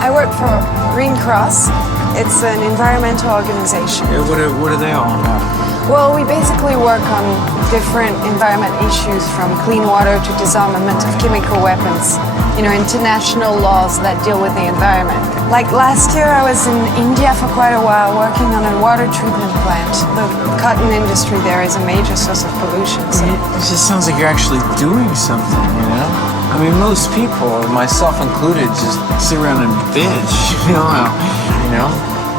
I work for Green Cross. It's an environmental organization. Yeah, what are they all about? Well, we basically work on different environment issues, from clean water to disarmament of chemical weapons. You know, international laws that deal with the environment. Like last year, I was in India for quite a while working on a water treatment plant. The cotton industry there is a major source of pollution. So. It just sounds like you're actually doing something, you know? I mean, most people, myself included, just sit around and bitch, you know?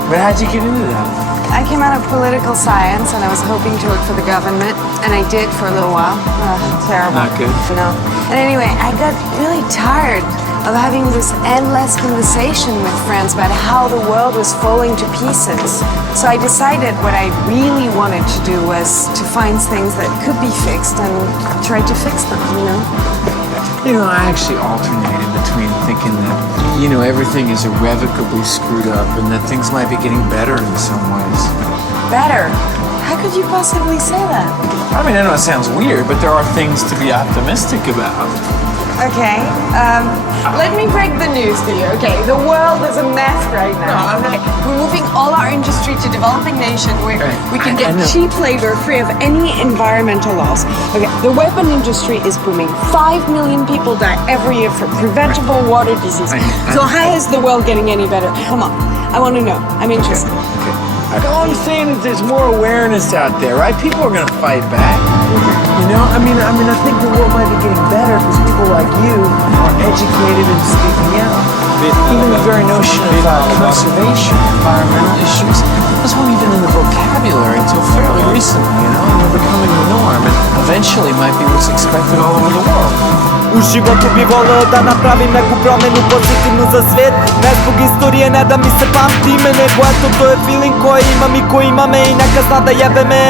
But how'd you get into that? I came out of political science and I was hoping to work for the government, and I did for a little while. Terrible. Not good. No. And anyway, I got really tired of having this endless conversation with friends about how the world was falling to pieces. So I decided what I really wanted to do was to find things that could be fixed and try to fix them, you know? You know, I actually alternated between thinking that, you know, everything is irrevocably screwed up and that things might be getting better in some ways. Better? How could you possibly say that? I mean, I know it sounds weird, but there are things to be optimistic about. Okay, let me break the news to you. Okay, the world is a mess right now. Okay, we're moving all our industry to developing nations where we can get cheap labor free of any environmental laws. Okay, the weapon industry is booming. 5 million people die every year from preventable water disease. So how is the world getting any better? Come on, I want to know. I'm interested. All I'm saying is there's more awareness out there, right? People are gonna fight back. You know, I mean, I think the world might be getting better because people like you are educated and speaking out. Even the very notion of conservation, environmental issues, those weren't even in the vocabulary until fairly recently, you know, and they're becoming the norm, and eventually might be what's expected all over the world. U životu bi voleo da napravim neku promenu pozitivnu za svet. Ne zbog istorije, ne da mi se pamti ime, nego eto to je feeling koji imam i koji ima me i neka zna da jebe me.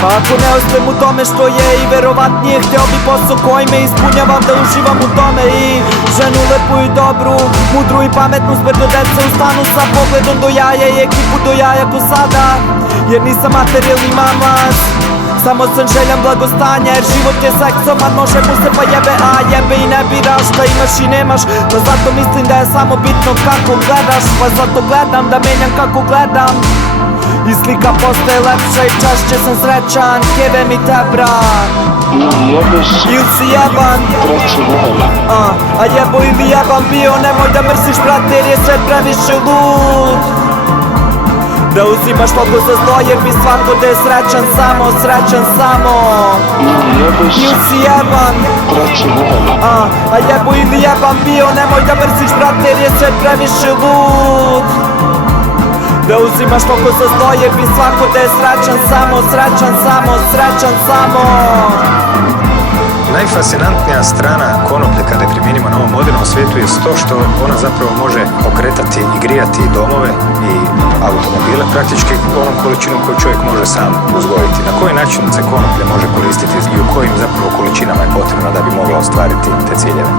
Pa ako ne uspem u tome što je i verovatnije, hteo bi pos'o koji me ispunjavam, da uživam u tome. I ženu lepu i dobru, mudru i pametnu, zbrdo deca u stanu sa pogledom do jaja i ekipu do jaja ko sada. Jer nisam materijalni mamac, samo sam željan blagostanja, jer život je seksoman, može mu se pa jebe, a jebe i ne biraš šta imaš i nemaš. Pa zato mislim da je samo bitno kako gledaš, pa zato gledam da menjam kako gledam. I slika postaje lepša i češće sam srećan, jebe mi te brat. Ili si jeban, a jebo ili jeban bio, nemoj da mrsiš brate, jer je svet previše lud. Da uzimaš logo za zlo, jer bi svako da je srećan samo, srećan samo. Ili si jeban, a jebo ili jeban bio, nemoj da mrsiš brate, jer je svet previše lud. Da uzimaš logo za zlo, jer bi svako da je srećan samo, srećan samo, srećan samo. Najfascinantnija strana konoplje kada je primijenimo na ovom modernom svijetu je to što ona zapravo može okretati i grijati domove i automobile praktički onom količinom koju čovjek može sam uzgojiti. Na koji način se konoplje može koristiti i u kojim zapravo količinama je potrebno da bi mogla ostvariti te ciljeve?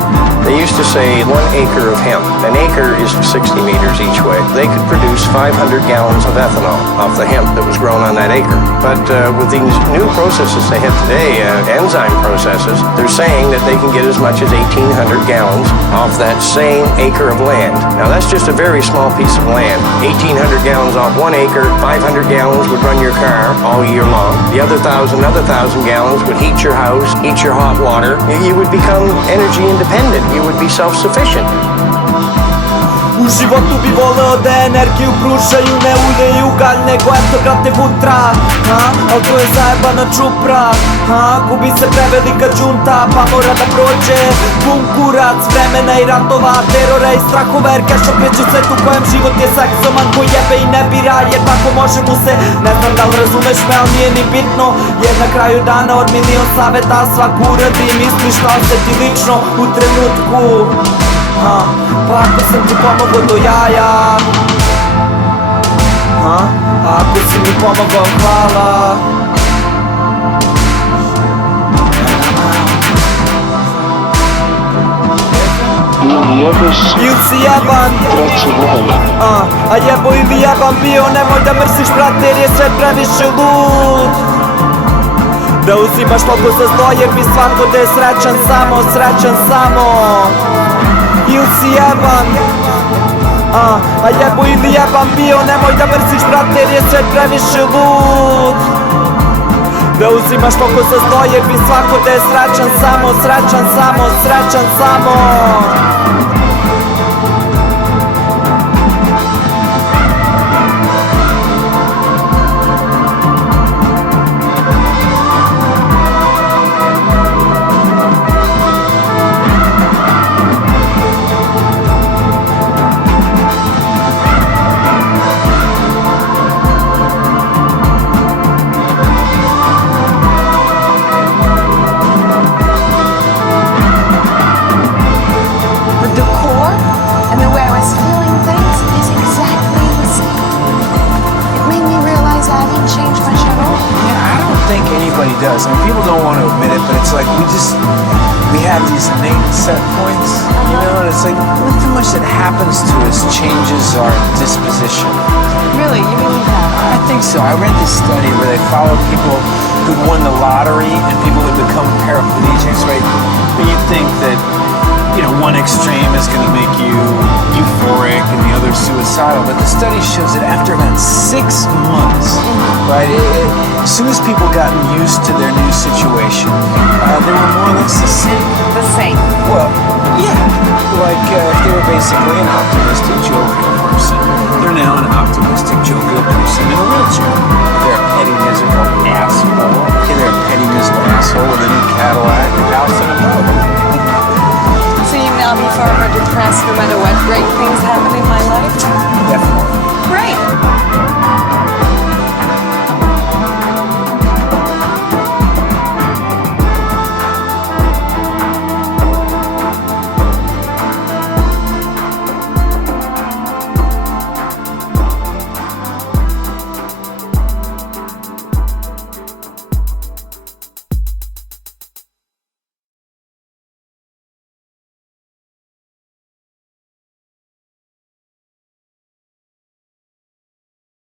They used to say 1 acre of hemp. An acre is 60 meters each way. They could produce 500 gallons of ethanol off the hemp that was grown on that acre. But with these new processes they have today, enzyme processes, they're saying that they can get as much as 1,800 gallons off that same acre of land. Now that's just a very small piece of land. 1,800 gallons off 1 acre, 500 gallons would run your car all year long. The other 1,000 gallons would heat your house, heat your hot water. You would become energy independent. You would be self-sufficient. U životu bi voleo da energiju pružaju ne ulje i ugalj, nego eto brate vutra. Al to je zajebana čupra, gubi se prevelika džunta, pa mora da prođe pun kurac vremena i ratova, terora i strahova, jer cash okreće svet u kojem život je seksoman koji jebe i ne bira, jer tako može mu se. Ne znam da li razumeš me, al nije ni bitno, jer na kraju dana od milion saveta svak uradi i misli šta osjeti lično u trenutku. Pa ako sam ti pomogao do jaja, ako si mi pomogao, hvala. Ili si jeban, a jebo ili jeban bio, nemoj da mrsiš brate, jer je svet previše lud. Da uzimaš logo za zlo, jer bi svako da je srećan samo, srećan samo. i uzivam. A jebu ili jebam bio, nemoj da mrziš brate jer je svet previše lud. Da uzimaš koliko za zlojev i svako da je srećan samo, srećan samo, srećan samo. Does. I mean, people don't want to admit it, but it's like we have these innate set points, you know, and it's like nothing much that happens to us changes our disposition. Really? You believe that? I think so. I read this study where they followed people who won the lottery and people who become paraplegics, right? But you think that, you know, one extreme is going to make you euphoric and the other suicidal, but the study shows that after about 6 months, right, as soon as people got used to their new situation, they were more or less the same. The same. Well, yeah, like if they were basically an optimistic, jovial person, they're now an optimistic, jovial person in a wheelchair. If they're a petty, miserable asshole, okay, they're a petty, miserable asshole with a new Cadillac, a house, and a boat. So you now be forever depressed no matter what great things happen in my life?